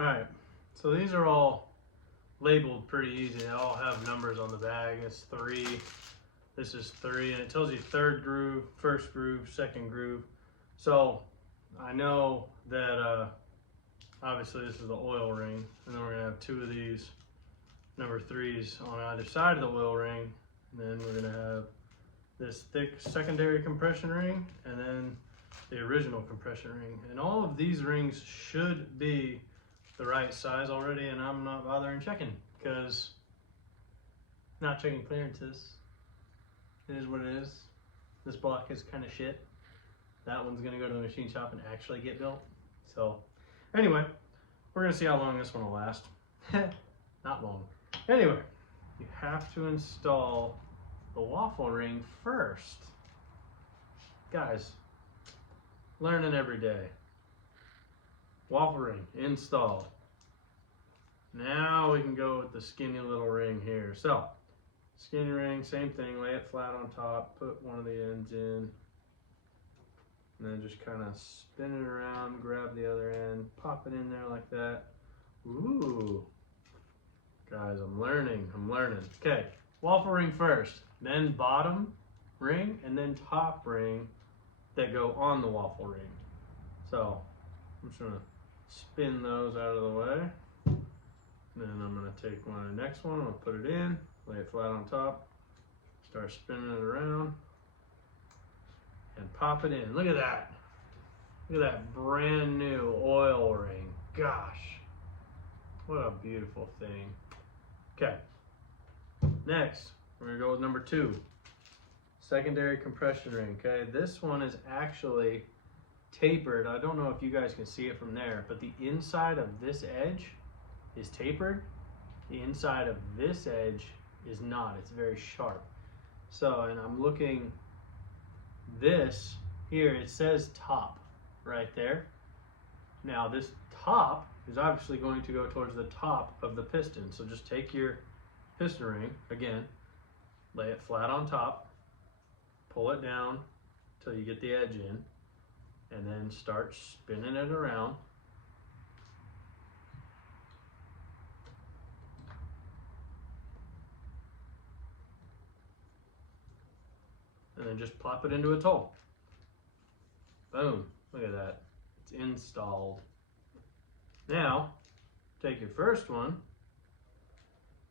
Alright, so these are all labeled pretty easy. They all have numbers on the bag. It's 3, this is 3, and it tells you third groove, first groove, second groove. So I know that obviously this is the oil ring, and then we're going to have 2 of these number 3s on either side of the oil ring, and then we're going to have this thick secondary compression ring, and then the original compression ring. And all of these rings should be the right size already, and I'm not bothering checking because not checking clearances. It is what it is. This block is kind of shit. That one's gonna go to the machine shop and actually get built. So anyway, we're gonna see how long this one will last. Not long. Anyway, you have to install the waffle ring first. Guys, learning every day. Waffle ring installed. Now we can go with the skinny little ring here. So, skinny ring, same thing, lay it flat on top, put one of the ends in, and then just kind of spin it around, grab the other end, pop it in there like that. Ooh. Guys, I'm learning. Okay, waffle ring first, then bottom ring, and then top ring that go on the waffle ring. So, I'm just gonna spin those out of the way. Then I'm gonna take one of the next one, I'm gonna put it in, lay it flat on top, start spinning it around, and pop it in. Look at that. Look at that brand new oil ring. Gosh, what a beautiful thing. Okay, next, we're gonna go with number 2. Secondary compression ring, okay? This one is actually tapered. I don't know if you guys can see it from there, but the inside of this edge is tapered. The inside of this edge is not. It's very sharp. So, and I'm looking, this here, it says top right there. Now this top is obviously going to go towards the top of the piston. So just take your piston ring, again, lay it flat on top, pull it down till you get the edge in, and then start spinning it around. And then just plop it into its hole. Boom, look at that, it's installed. Now, take your first one,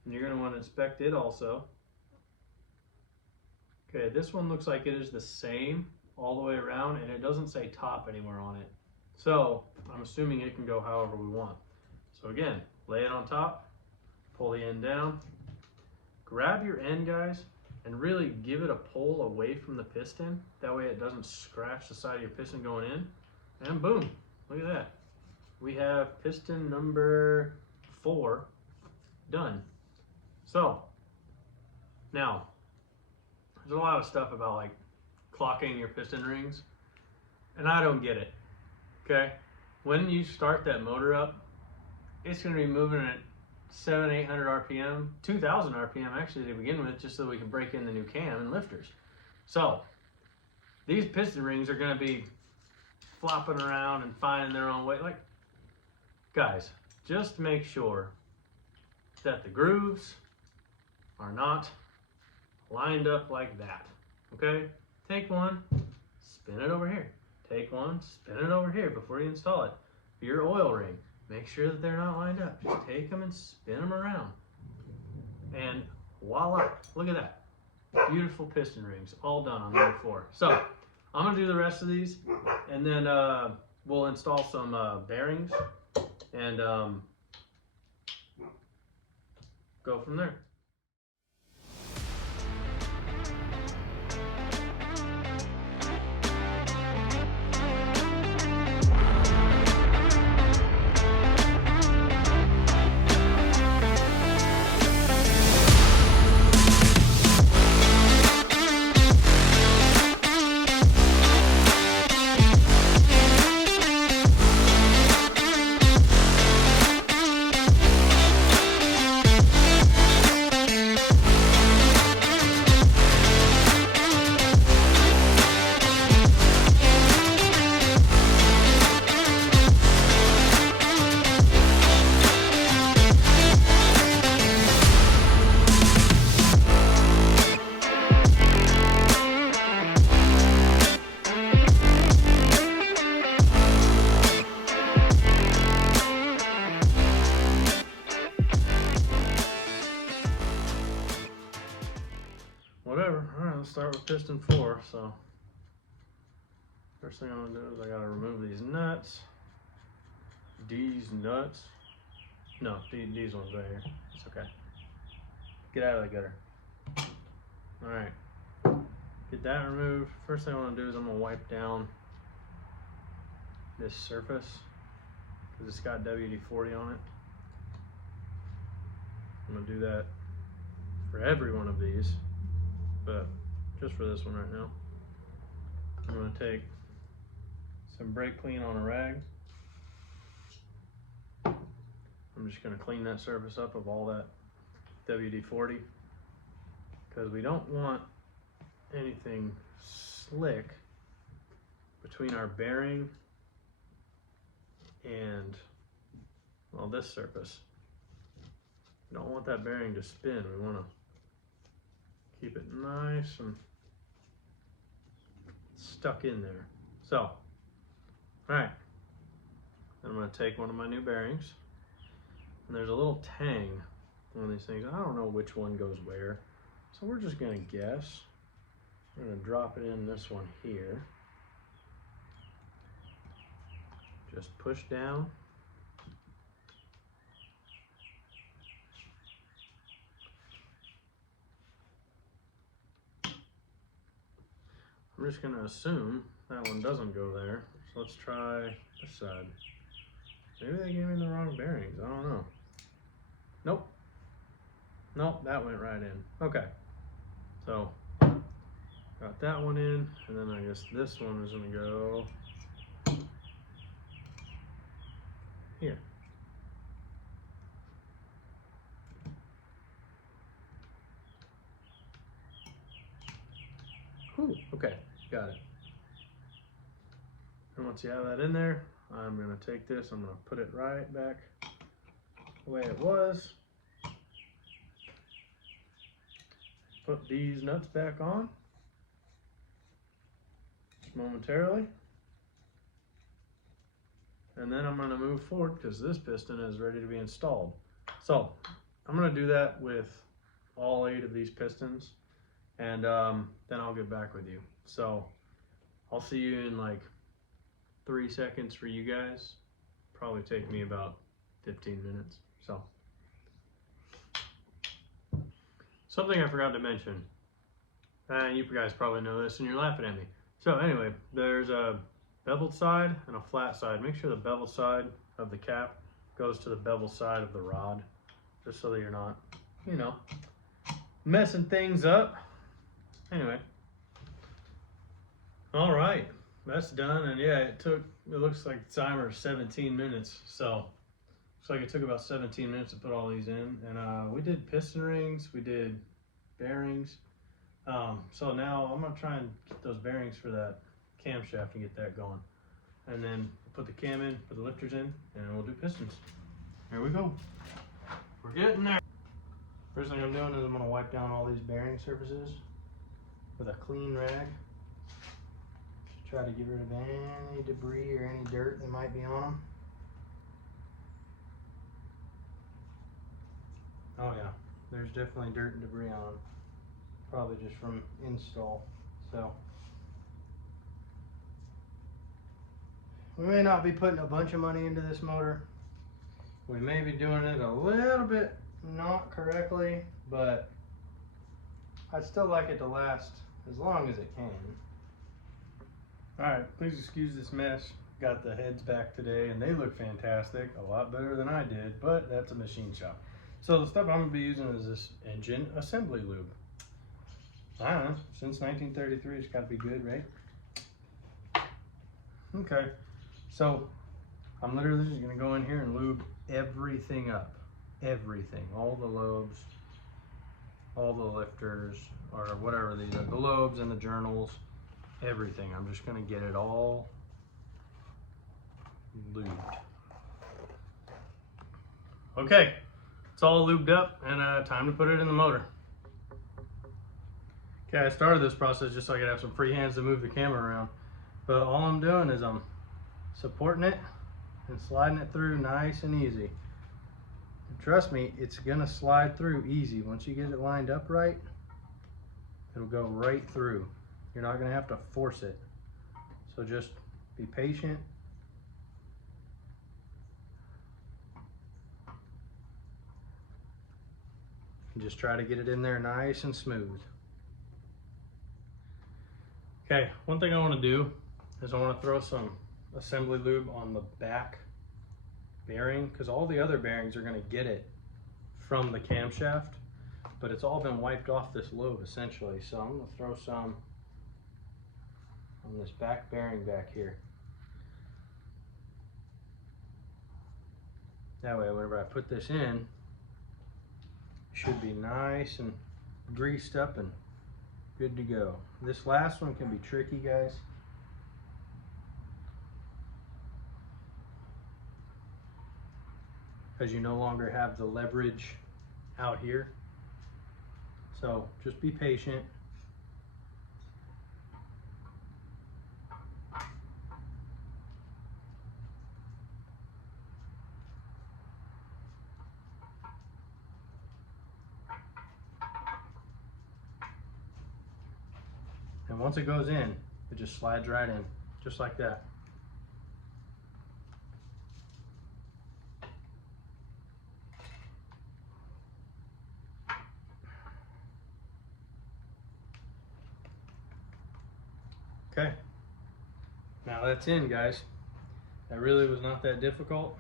and you're gonna wanna inspect it also. Okay, this one looks like it is the same all the way around, and it doesn't say top anywhere on it. So, I'm assuming it can go however we want. So again, lay it on top, pull the end down, grab your end, guys, and really give it a pull away from the piston. That way it doesn't scratch the side of your piston going in. And boom, look at that. We have piston number 4 done. So, now, there's a lot of stuff about like clocking your piston rings, and I don't get it, okay? When you start that motor up, it's gonna be moving at 700-800 RPM, 2000 RPM actually to begin with, just so we can break in the new cam and lifters. So, these piston rings are gonna be flopping around and finding their own way. Like, guys, just make sure that the grooves are not lined up like that, okay? Take one, spin it over here. Take one, spin it over here before you install it. For your oil ring, make sure that they're not lined up. Just take them and spin them around. And voila, look at that. Beautiful piston rings, all done on number 4. So, I'm gonna do the rest of these, and then we'll install some bearings, and go from there. start with piston 4. So first thing I'm gonna do is I gotta remove these nuts. These nuts. No, these ones right here. It's okay. Get out of the gutter. All right. Get that removed. First thing I want to do is I'm gonna wipe down this surface because it's got WD-40 on it. I'm gonna do that for every one of these, but just for this one right now. I'm gonna take some brake clean on a rag. I'm just gonna clean that surface up of all that WD-40 because we don't want anything slick between our bearing and, well, this surface. We don't want that bearing to spin. We want to keep it nice and stuck in there. So, all right, I'm going to take one of my new bearings, and there's a little tang on these things. I don't know which one goes where, so we're just going to guess. We're going to drop it in this one here. Just push down. I'm just going to assume that one doesn't go there. So let's try this side. Maybe they gave me the wrong bearings. I don't know. Nope. Nope, that went right in. Okay. So got that one in, and then I guess this one is going to go here. Ooh, okay, got it. And once you have that in there, I'm going to take this, I'm going to put it right back the way it was. Put these nuts back on momentarily. And then I'm going to move forward because this piston is ready to be installed. So I'm going to do that with all 8 of these pistons, and then I'll get back with you. So I'll see you in like 3 seconds for you guys. Probably take me about 15 minutes. So something I forgot to mention, and you guys probably know this and you're laughing at me. So anyway, there's a beveled side and a flat side. Make sure the bevel side of the cap goes to the bevel side of the rod, just so that you're not, you know, messing things up. Anyway, all right, that's done. And yeah, it looks like the timer is 17 minutes. So looks like it took about 17 minutes to put all these in. And we did piston rings, we did bearings. So now I'm gonna try and get those bearings for that camshaft and get that going. And then put the cam in, put the lifters in, and we'll do pistons. Here we go. We're getting there. First thing I'm doing is I'm gonna wipe down all these bearing surfaces with a clean rag. Try to get rid of any debris or any dirt that might be on them. Oh yeah, there's definitely dirt and debris on them. Probably just from install. So we may not be putting a bunch of money into this motor. We may be doing it a little bit not correctly, but I'd still like it to last as long as it can. Alright, please excuse this mess. Got the heads back today and they look fantastic, a lot better than I did, but that's a machine shop. So the stuff I'm going to be using is this engine assembly lube. I don't know, since 1933 it's got to be good, right? Okay, so I'm literally just going to go in here and lube everything up. Everything, all the lobes, all the lifters, or whatever these are, the lobes and the journals, everything. I'm just going to get it all lubed. Okay, it's all lubed up and time to put it in the motor. Okay, I started this process just so I could have some free hands to move the camera around. But all I'm doing is I'm supporting it and sliding it through nice and easy. And trust me, it's gonna slide through easy. Once you get it lined up right, It'll go right through. You're not gonna have to force it. So just be patient. And just try to get it in there nice and smooth. Okay, one thing I want to do is I want to throw some assembly lube on the back bearing, because all the other bearings are going to get it from the camshaft, but it's all been wiped off this lobe essentially. So I'm going to throw some on this back bearing back here. That way, whenever I put this in, it should be nice and greased up and good to go. This last one can be tricky, guys. Because you no longer have the leverage out here. So just be patient. And once it goes in, it just slides right in, just like that. Okay, now that's in, guys. That really was not that difficult.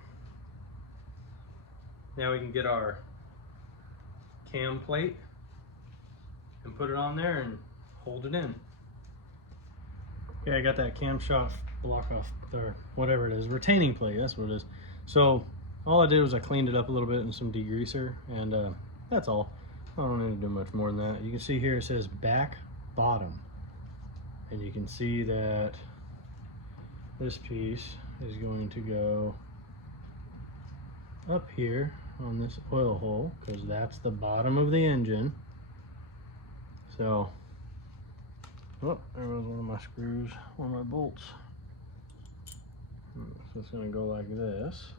Now we can get our cam plate and put it on there and hold it in. Okay, I got that camshaft block off, or whatever it is, retaining plate, that's what it is. So all I did was I cleaned it up a little bit in some degreaser, and that's all. I don't need to do much more than that. You can see here it says back bottom, and you can see that this piece is going to go up here on this oil hole, because that's the bottom of the engine. So, oh, there was one of my screws, one of my bolts. So it's going to go like this.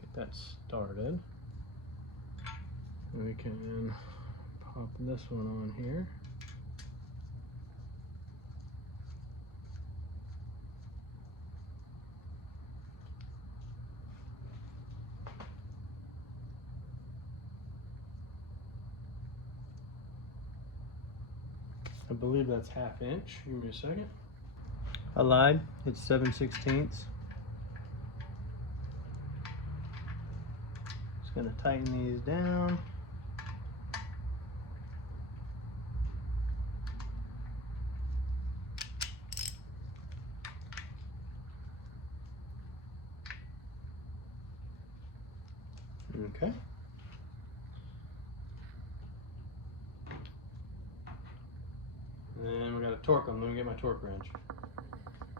Get that started. And we can pop this one on here. I believe that's 1/2 inch. Give me a second. I lied. It's 7/16. Just gonna tighten these down. Okay. And we got to torque them. Let me get my torque wrench.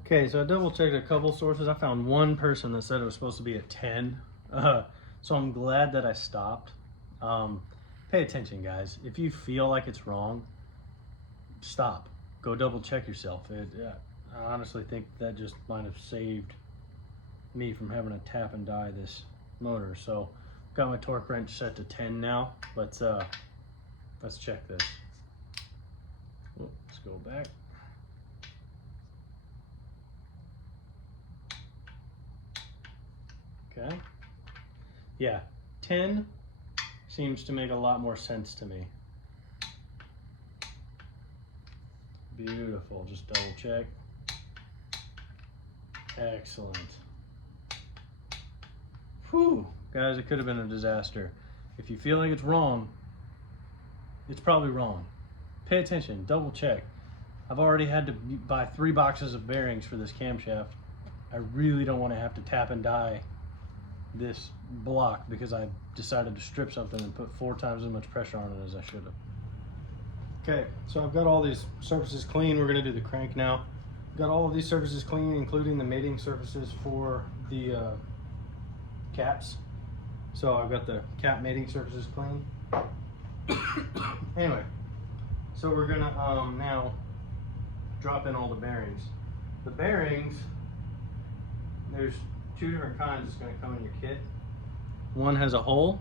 Okay, so I double checked a couple sources. I found one person that said it was supposed to be a 10. So I'm glad that I stopped. Pay attention, guys. If you feel like it's wrong, stop. Go double check yourself. I honestly think that just might have saved me from having to tap and die this motor. So got my torque wrench set to 10 now. Let's check this. Let's go back. Okay. Yeah, 10 seems to make a lot more sense to me. Beautiful, just double check. Excellent. Whew, guys, it could have been a disaster. If you feel like it's wrong, it's probably wrong. Pay attention, double check. I've already had to buy 3 boxes of bearings for this camshaft. I really don't want to have to tap and die this block because I decided to strip something and put 4 times as much pressure on it as I should have. Okay, so I've got all these surfaces clean. We're going to do the crank now. Got all of these surfaces clean, including the mating surfaces for the caps. So I've got the cap mating surfaces clean. Anyway, so we're gonna now drop in all the bearings. The bearings, there's 2 different kinds that's gonna come in your kit. One has a hole,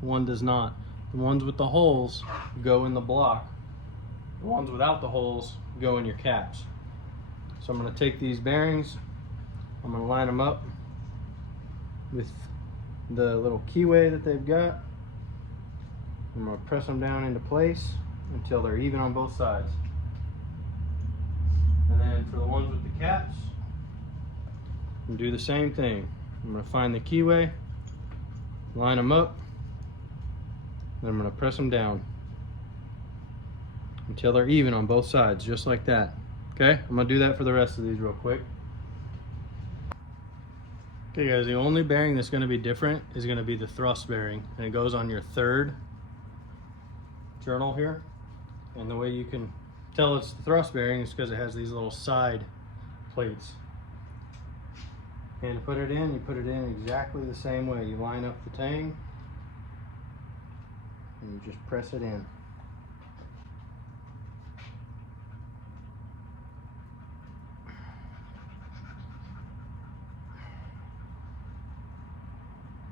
one does not. The ones with the holes go in the block. The ones without the holes go in your caps. So I'm going to take these bearings, I'm going to line them up with the little keyway that they've got. I'm going to press them down into place until they're even on both sides. And then for the ones with the caps, I'm going to do the same thing. I'm going to find the keyway, line them up, then I'm going to press them down until they're even on both sides, just like that. Okay, I'm going to do that for the rest of these real quick. Okay guys, the only bearing that's going to be different is going to be the thrust bearing, and it goes on your third journal here. And the way you can tell it's the thrust bearing is because it has these little side plates. And to put it in, you put it in exactly the same way. You line up the tang and you just press it in.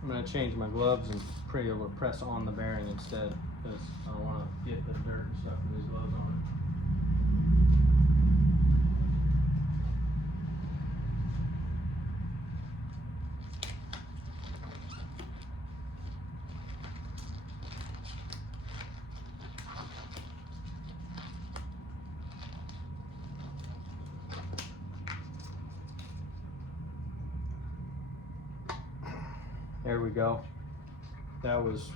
I'm going to change my gloves and be able to press on the bearing instead, because I don't want to get the dirt and stuff from these gloves on. There we go. That was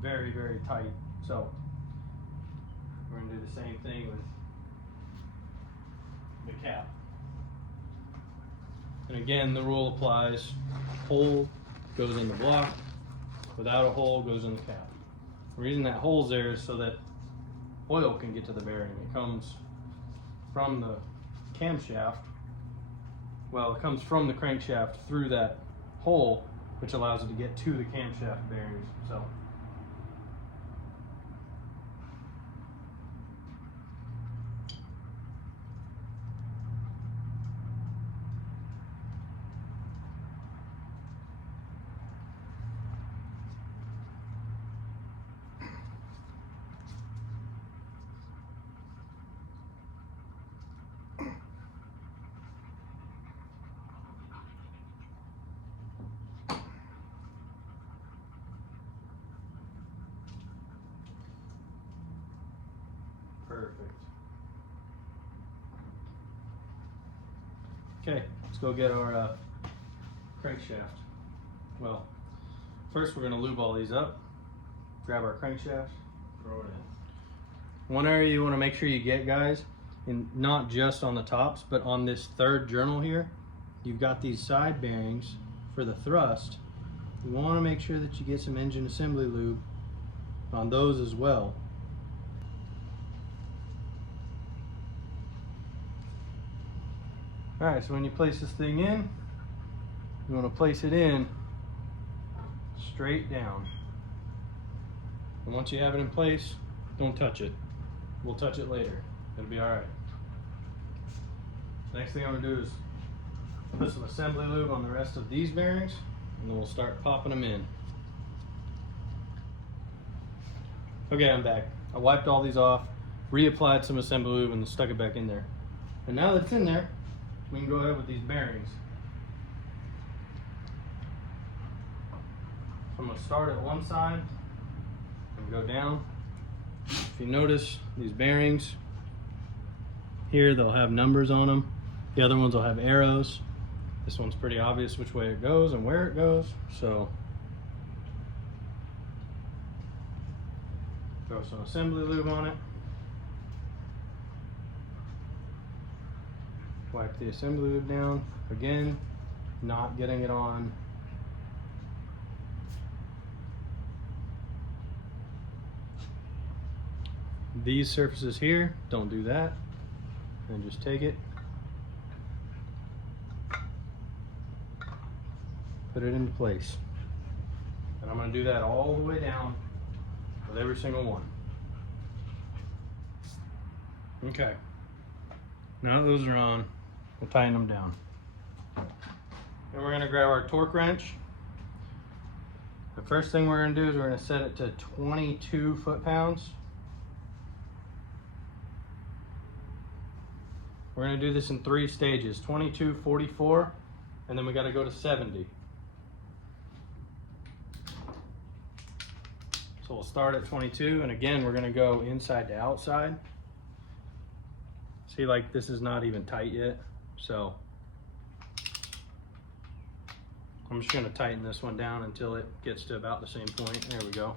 very, very tight. So we're going to do the same thing with the cap. And again, the rule applies. Hole goes in the block, without a hole goes in the cap. The reason that hole's there is so that oil can get to the bearing. It comes from the camshaft. Well, it comes from the crankshaft through that hole, which allows it to get to the camshaft bearings. So perfect. Okay, let's go get our crankshaft. Well, first we're going to lube all these up. Grab our crankshaft, throw it in. One area you want to make sure you get, guys, and not just on the tops, but on this third journal here, you've got these side bearings for the thrust. You want to make sure that you get some engine assembly lube on those as well. Alright, so when you place this thing in, you want to place it in straight down. And once you have it in place, don't touch it. We'll touch it later. It'll be alright. Next thing I'm going to do is put some assembly lube on the rest of these bearings, and then we'll start popping them in. Okay, I'm back. I wiped all these off, reapplied some assembly lube, and stuck it back in there. And now that it's in there, we can go ahead with these bearings. So I'm going to start at one side and go down. If you notice, these bearings here, they'll have numbers on them. The other ones will have arrows. This one's pretty obvious which way it goes and where it goes. So throw some assembly lube on it. Wipe the assembly lube down. Again, not getting it on these surfaces here. Don't do that. And just take it, put it into place. And I'm going to do that all the way down with every single one. Okay. Now that those are on, we'll tighten them down. Then we're going to grab our torque wrench. The first thing we're going to do is we're going to set it to 22 foot-pounds. We're going to do this in 3 stages, 22, 44, and then we got to go to 70. So we'll start at 22, and again, we're going to go inside to outside. See, like, this is not even tight yet, so I'm just going to tighten this one down until it gets to about the same point. There we go.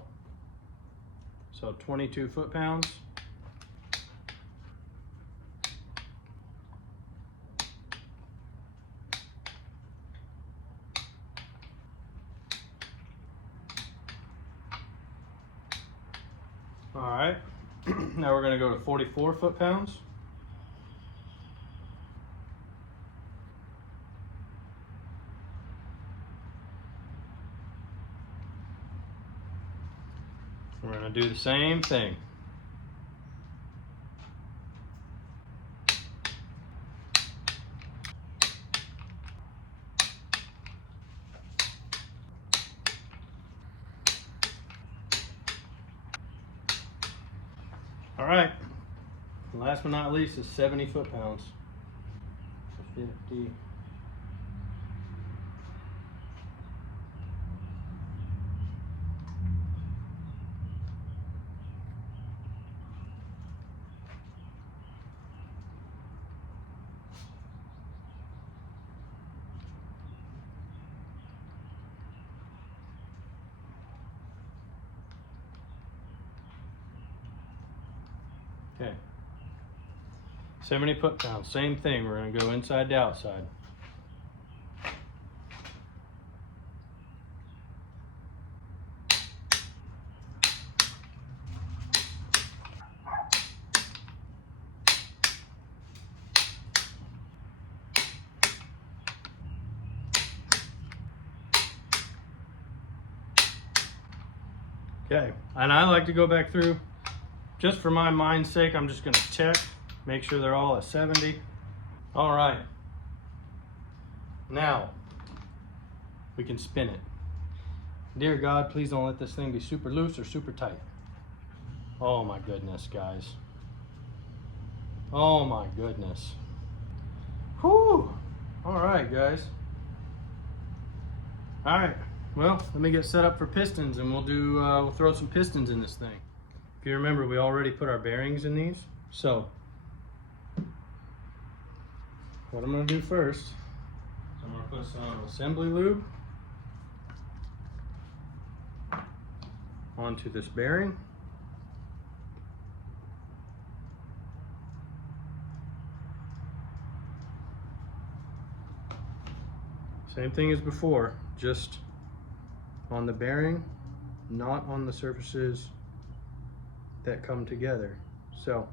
So 22 foot-pounds. All right, now we're going to go to 44 foot-pounds. We're going to do the same thing. All right, last but not least is 70 foot-pounds. So 50. Okay, 70 foot-pounds, same thing. We're going to go inside to outside. Okay, and I like to go back through. Just for my mind's sake, I'm just going to check, make sure they're all at 70. All right. Now, we can spin it. Dear God, please don't let this thing be super loose or super tight. Oh my goodness, guys. Oh my goodness. Whew. All right, guys. All right. Well, let me get set up for pistons, and we'll throw some pistons in this thing. If you remember, we already put our bearings in these. So, what I'm going to do first is I'm going to put some assembly lube onto this bearing. Same thing as before, just on the bearing, not on the surfaces that come together. So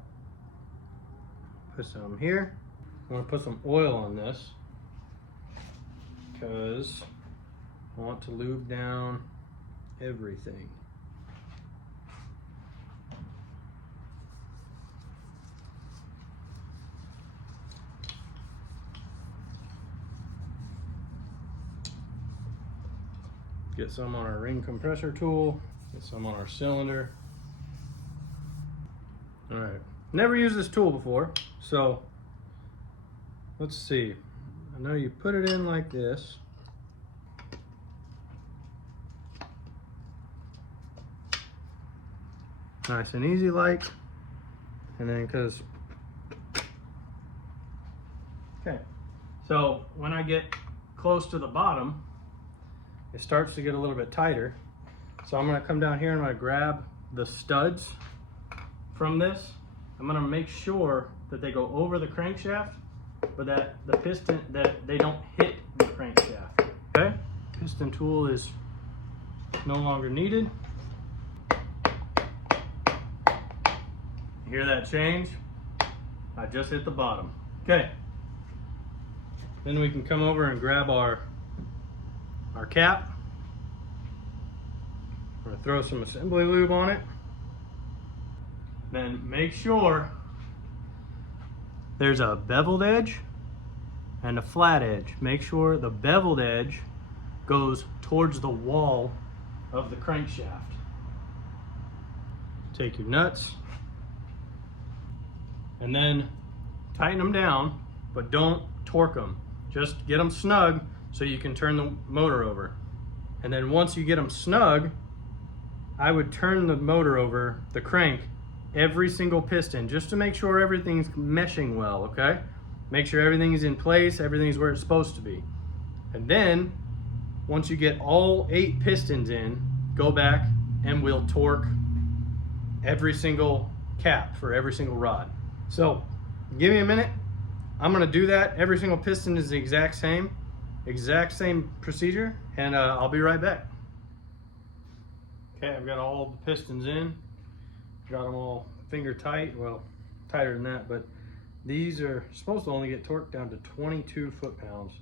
put some here. I'm going to put some oil on this because I want to lube down everything. Get some on our ring compressor tool, get some on our cylinder. All right, never used this tool before, so let's see. I know you put it in like this. Nice and easy like, and then okay, so when I get close to the bottom, it starts to get a little bit tighter. So I'm gonna come down here and I'm gonna grab the studs from this. I'm gonna make sure that they go over the crankshaft, but that the piston, that they don't hit the crankshaft. Okay, piston tool is no longer needed. You hear that change? I just hit the bottom. Okay, then we can come over and grab our cap. We're gonna throw some assembly lube on it. Then make sure there's a beveled edge and a flat edge. Make sure the beveled edge goes towards the wall of the crankshaft. Take your nuts and then tighten them down, but don't torque them. Just get them snug so you can turn the motor over. And then once you get them snug, I would turn the motor over, the crank, every single piston, just to make sure everything's meshing well, okay? Make sure everything's in place, everything's where it's supposed to be. And then, once you get all 8 pistons in, go back and we'll torque every single cap for every single rod. So, give me a minute. I'm gonna do that. Every single piston is the exact same procedure, and I'll be right back. Okay, I've got all the pistons in. Got them all finger tight, well, tighter than that, but these are supposed to only get torqued down to 22 foot-pounds.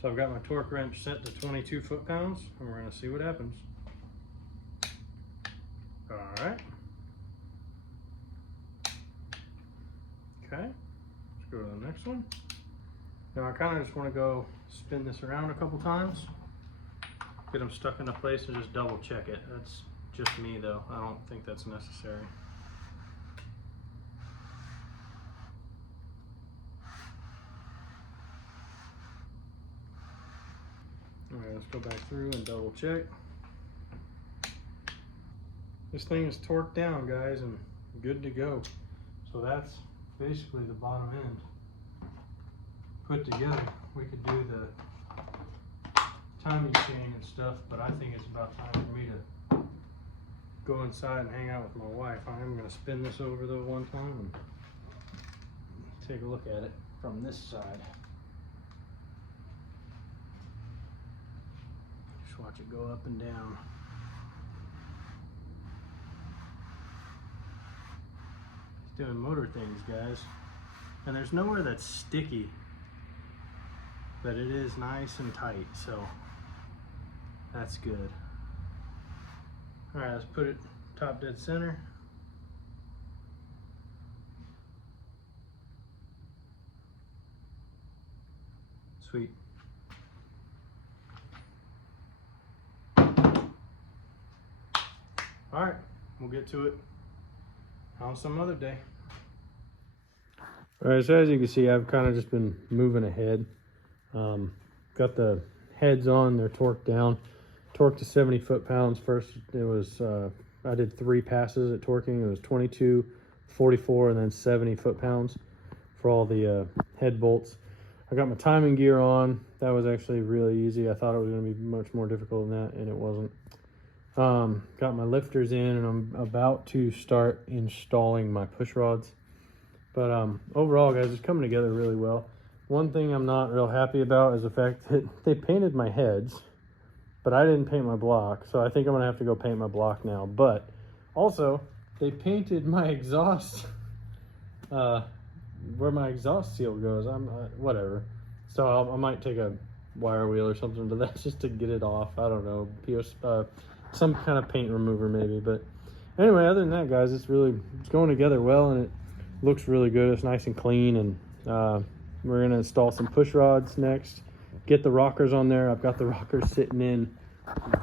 So I've got my torque wrench set to 22 foot-pounds, and we're gonna see what happens. All right. Okay, let's go to the next one. Now I kind of just want to go spin this around a couple times, get them stuck into place, and just double check it. That's just me though, I don't think that's necessary. All right, let's go back through and double check. This thing is torqued down, guys, and good to go. So that's basically the bottom end put together. We could do the timing chain and stuff, but I think it's about time for me to go inside and hang out with my wife. I am going to spin this over though one time and take a look at it from this side. Just watch it go up and down. It's doing motor things, guys. And there's nowhere that's sticky, but it is nice and tight, so that's good. All right, let's put it top dead center. Sweet. All right, we'll get to it on some other day. All right, so as you can see, I've kind of just been moving ahead. Got the heads on, they're torqued down. Torqued to 70 foot-pounds. First, it was, I did 3 passes at torquing. It was 22, 44, and then 70 foot-pounds for all the head bolts. I got my timing gear on. That was actually really easy. I thought it was going to be much more difficult than that, and it wasn't. Got my lifters in, and I'm about to start installing my push rods. But overall, guys, it's coming together really well. One thing I'm not real happy about is the fact that they painted my heads, but I didn't paint my block, so I think I'm gonna have to go paint my block now. But also, they painted my exhaust, where my exhaust seal goes. Whatever. So I might take a wire wheel or something to that just to get it off. I don't know, some kind of paint remover maybe. But anyway, other than that, guys, it's going together well, and it looks really good. It's nice and clean, and we're gonna install some push rods next. Get the rockers on there. I've got the rockers sitting in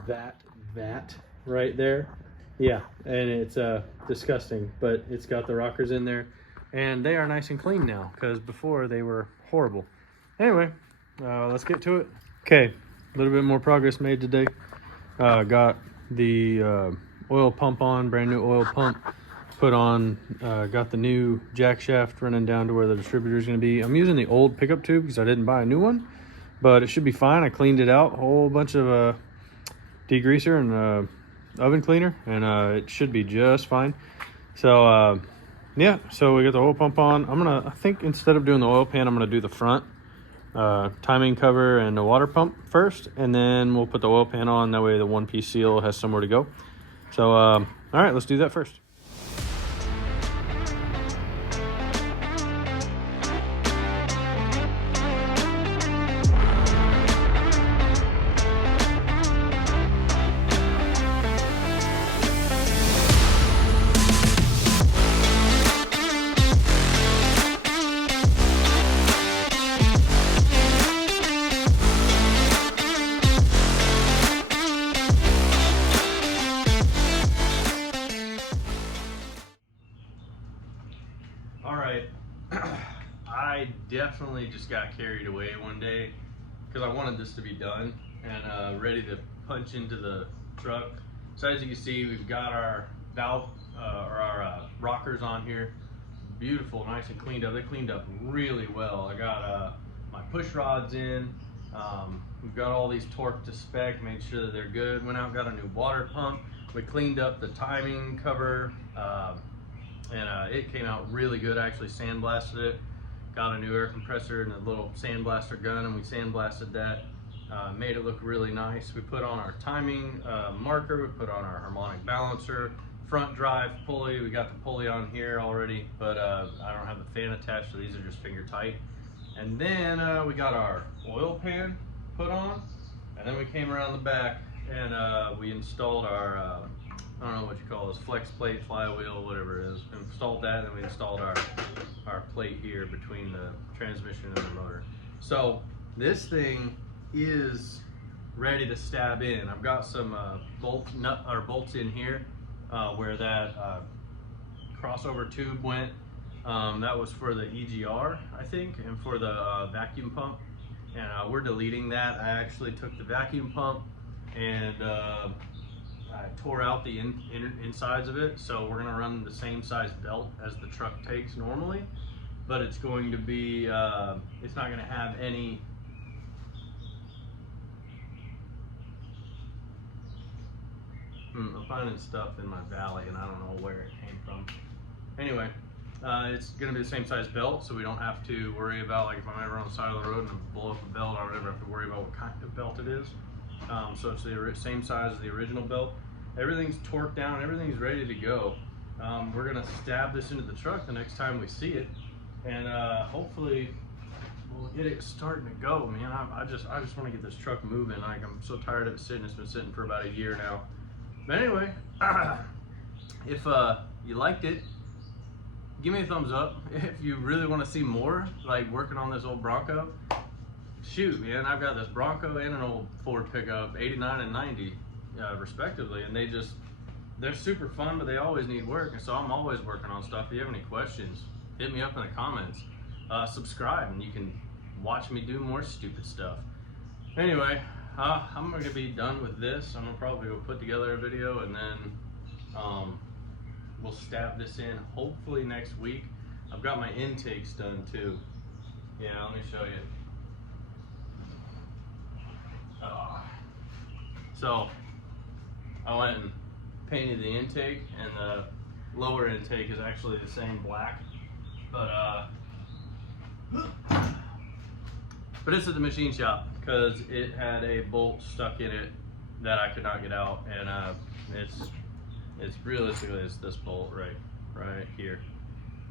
that right there. Yeah, and it's disgusting, but it's got the rockers in there, and they are nice and clean now, because before they were horrible. Anyway, let's get to it. Okay, a little bit more progress made today. Got the oil pump on, brand new oil pump put on. Got the new jack shaft running down to where the distributor is going to be. I'm using the old pickup tube because I didn't buy a new one, but it should be fine. I cleaned it out, a whole bunch of degreaser and oven cleaner, and it should be just fine. So yeah, so we got the oil pump on. I think instead of doing the oil pan, I'm gonna do the front timing cover and the water pump first, and then we'll put the oil pan on. That way the one-piece seal has somewhere to go. So all right, let's do that first. definitely just got carried away one day because I wanted this to be done and ready to punch into the truck. So as you can see, we've got our valve or our rockers on here. Beautiful, nice and cleaned up. They cleaned up really well. I got my push rods in. We've got all these torqued to spec, made sure that they're good. Went out and got a new water pump. We cleaned up the timing cover, and it came out really good. I actually sandblasted it. Got a new air compressor and a little sandblaster gun, and we sandblasted that. Made it look really nice. We put on our timing marker. We put on our harmonic balancer, front drive pulley. We got the pulley on here already, but I don't have the fan attached, so these are just finger tight. And then we got our oil pan put on, and then we came around the back and we installed our I don't know what you call this, flex plate, flywheel, whatever it is. We installed that, and then we installed our plate here between the transmission and the motor. So this thing is ready to stab in. I've got some bolts in here where that crossover tube went. That was for the EGR, I think, and for the vacuum pump. And we're deleting that. I actually took the vacuum pump and I tore out the insides of it. So we're gonna run the same size belt as the truck takes normally, but it's going to be, it's not gonna have any I'm finding stuff in my valley and I don't know where it came from. Anyway, it's gonna be the same size belt, so we don't have to worry about, like, if I'm ever on the side of the road and I blow up a belt, I don't ever have to worry about what kind of belt it is. So it's the same size as the original belt. Everything's torqued down, everything's ready to go. We're gonna stab this into the truck the next time we see it, and hopefully we'll get it starting to go, man. I just want to get this truck moving. Like, I'm so tired of it sitting. It's been sitting for about a year now. But anyway, if you liked it, give me a thumbs up. If you really want to see more, like working on this old Bronco, shoot, man, I've got this Bronco and an old Ford pickup, 89 and 90 respectively, and they're super fun, but they always need work, and so I'm always working on stuff. If you have any questions, hit me up in the comments. Subscribe and you can watch me do more stupid stuff. Anyway, I'm going to be done with this. I'm going to probably go put together a video, and then we'll stab this in hopefully next week. I've got my intakes done too. Yeah, let me show you. So I went and painted the intake, and the lower intake is actually the same black, but it's at the machine shop because it had a bolt stuck in it that I could not get out, and it's realistically it's this bolt right here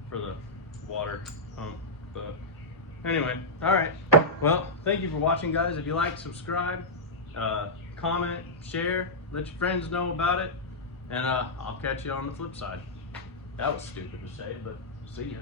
for the water pump. But anyway, all right, well, thank you for watching, guys. If you like, subscribe, comment, share, let your friends know about it, and I'll catch you on the flip side. That was stupid to say, but see ya.